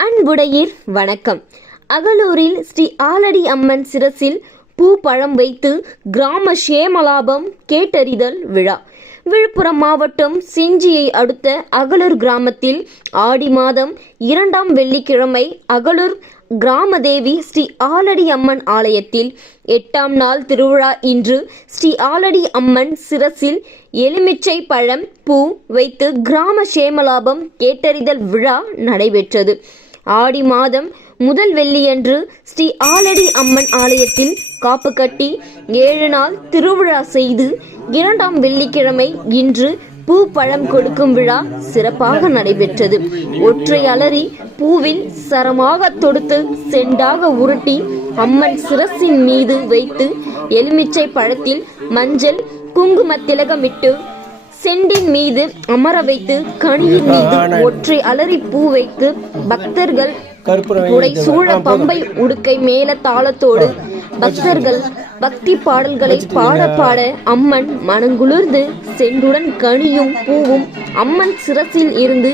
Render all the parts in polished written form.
அன்புடையீர் வணக்கம். அகலூரில் ஸ்ரீ ஆலடி அம்மன் சிரசில் பூ பழம் வைத்து கிராம சேமலாபம் கேட்டறிதல் விழா. விழுப்புரம் மாவட்டம் செஞ்சியை அடுத்த அகலூர் கிராமத்தில் ஆடி மாதம் 2ஆம் வெள்ளிக்கிழமை அகலூர் கிராமதேவி ஸ்ரீ ஆலடி அம்மன் ஆலயத்தில் 8ஆம் நாள் திருவிழா. இன்று ஸ்ரீ ஆலடி அம்மன் சிரசில் எலுமிச்சை பழம் பூ வைத்து கிராம சேமலாபம் கேட்டறிதல் விழா நடைபெற்றது. ஆடி மாதம் 1 வெள்ளியன்று ஸ்ரீ ஆலடி அம்மன் ஆலயத்தில் காப்பு கட்டி 7 நாள் திருவிழா செய்து 2ஆம் வெள்ளிக்கிழமை இன்று பூ பழம் கொடுக்கும் விழா சிறப்பாக நடைபெற்றது. ஒற்றை அலறி பூவில் சரமாக தொடுத்து செண்டாக உருட்டி அம்மன் சிரசின் மீது வைத்து எலுமிச்சை பழத்தில் மஞ்சள் குங்கும திலகமிட்டு செண்டின் மீது அமர வைத்து கனியின் மீது ஒற்றை அலறி பூ வைத்து பக்தர்கள் உடை சூழ பம்பை உடுக்கை மேல தாளத்தோடு பக்தர்கள் பக்தி பாடல்களை பாட பாட அம்மன் மனங்குளிர்ந்து சென்றுடன் கனியும் பூவும் அம்மன் சிரசில் இருந்து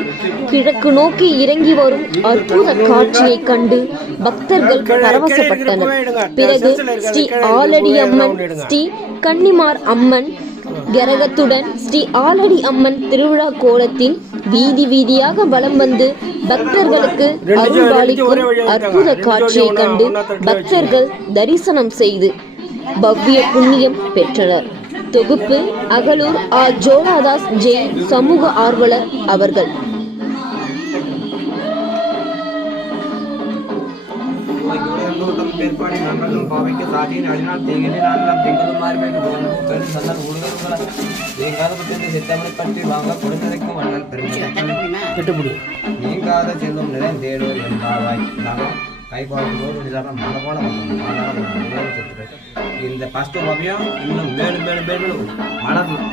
கிழக்கு நோக்கி இறங்கி வரும் அற்புத காட்சியை கண்டு பக்தர்கள் பரவசப்பட்டனர். பிறகு ஸ்ரீ ஆலடி அம்மன், ஸ்ரீ கன்னிமார் அம்மன் கரகத்துடன் ஸ்ரீ ஆலடி அம்மன் திருவிழா கோலத்தில் வீதி வீதியாக வலம் வந்து பக்தர்களுக்கு அருள்பாலிக்கும் அற்புத காட்சியை கண்டு பக்தர்கள் தரிசனம் செய்து பவ்ய புண்ணியம் பெற்றனர். தொகுப்பு அகலூர் ஜோலாதாஸ் ஜெயின், சமூக ஆர்வலர் அவர்கள். ஏற்பாடு நண்பர்களும் பாவைக்கு சாதியின் அடினால் தேகிலே நான்லாம் பெண்களும் மாறுவேன் பெண் சந்தன் உடுகளும் நீங்காத பற்றி சித்தமனை பற்றி வாங்க கொடுத்ததைக்கும் வண்ணல் பெருமை நீங்காத செல்வம் நிறைய தேடுவர் என்பாவாய் நாங்கள் கைப்பாடு இல்லாமல் மழை போல இந்த ஃபஸ்ட்டு பவியம் இன்னும் மேலும் மேலும் மேலும் வளரணும்.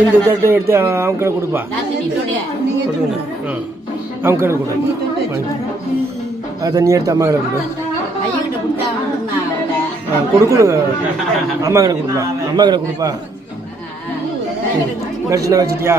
இந்த தட்டை எடுத்து அவங்க கடை கொடுப்பா, அவங்க கடை கொடு, அதை நீ எடுத்து அம்மா கடை கொடு, கொடுக்குடு, அம்மா கடை கொடுப்பா, அம்மா கடை கொடுப்பா. தட்சிணை வச்சுட்டியா?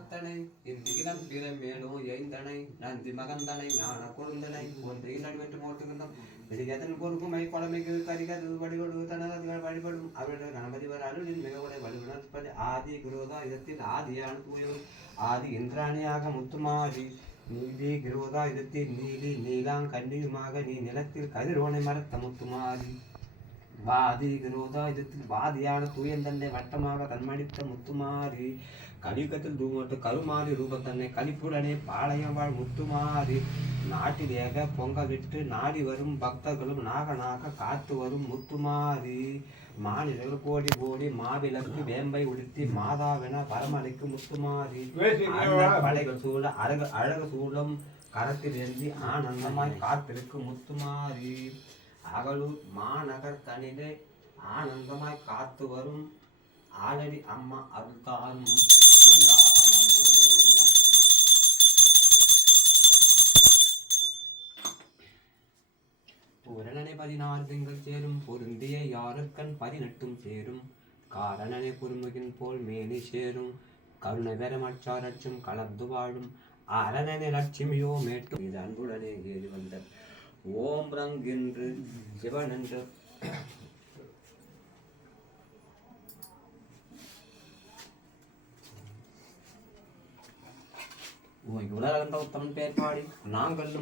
அறத்தனை இந்திகிலம் பிற மேலும் எய்ந்தனை நந்தி மகந்தனை ஞான கொழுந்தனை ஒன்றையில் அடிவெற்று மோட்டுகின்றோம் விதிகதன் பொறுப்புமை பழமைக்கு கரிகது வழிபடு தனது வழிபடும் அவருடைய கணபதிவர் அருளின் மிகவுடைய வழிபடுப்பது ஆதி குருதா இதத்தில் ஆதியான தூயவர் ஆதி இந்திராணியாக முத்துமாரி நீதி கிரோதா இதத்தில் நீலி நீலாங் கண்ணியுமாக நீ நிலத்தில் கதிரோனை மரத்த முத்துமாரி வாதி விரோதா இதத்தில் வாதியான தூயந்தன்னை வட்டமாக தன்மடித்த முத்துமாரி கலியுகத்தில் தூமட்டு கருமாறி ரூபத்தன்னை கலிப்புடனே பாளையம் வாழ் முத்துமாரி நாட்டில் ஏக பொங்க விட்டு நாடி வரும் பக்தர்களும் நாக காத்து வரும் முத்துமாரி மாநிலங்கள் கோடி கோடி மாவிளக்கு வேம்பை உடுத்தி மாதாவென வரமலைக்கு முத்துமாரி படைகள் சூழ அழகு சூழம் கரத்தில் ஏந்தி ஆனந்தமாய் காத்திருக்கு முத்துமாரி அகலூர் மாநகர் தனிலே ஆனந்தமாய் காத்து வரும் ஆலடி அம்மா அருள்தாரும் பூரணனை 16 திங்கள் சேரும் பொருந்திய யாருக்கண் 18 சேரும் காரணனை குறுமுகின் போல் மேனி சேரும் கருணை பெறமற்றாரட்சும் கலந்து வாழும் அரணனை லட்சுமியோ மேட்டும் இது அன்புடனே ஏறி வந்த ஓம் ரங்கென்று சிவன் என்று உலகளந்த உத்தமன் பேர் பாடி நாங்கள்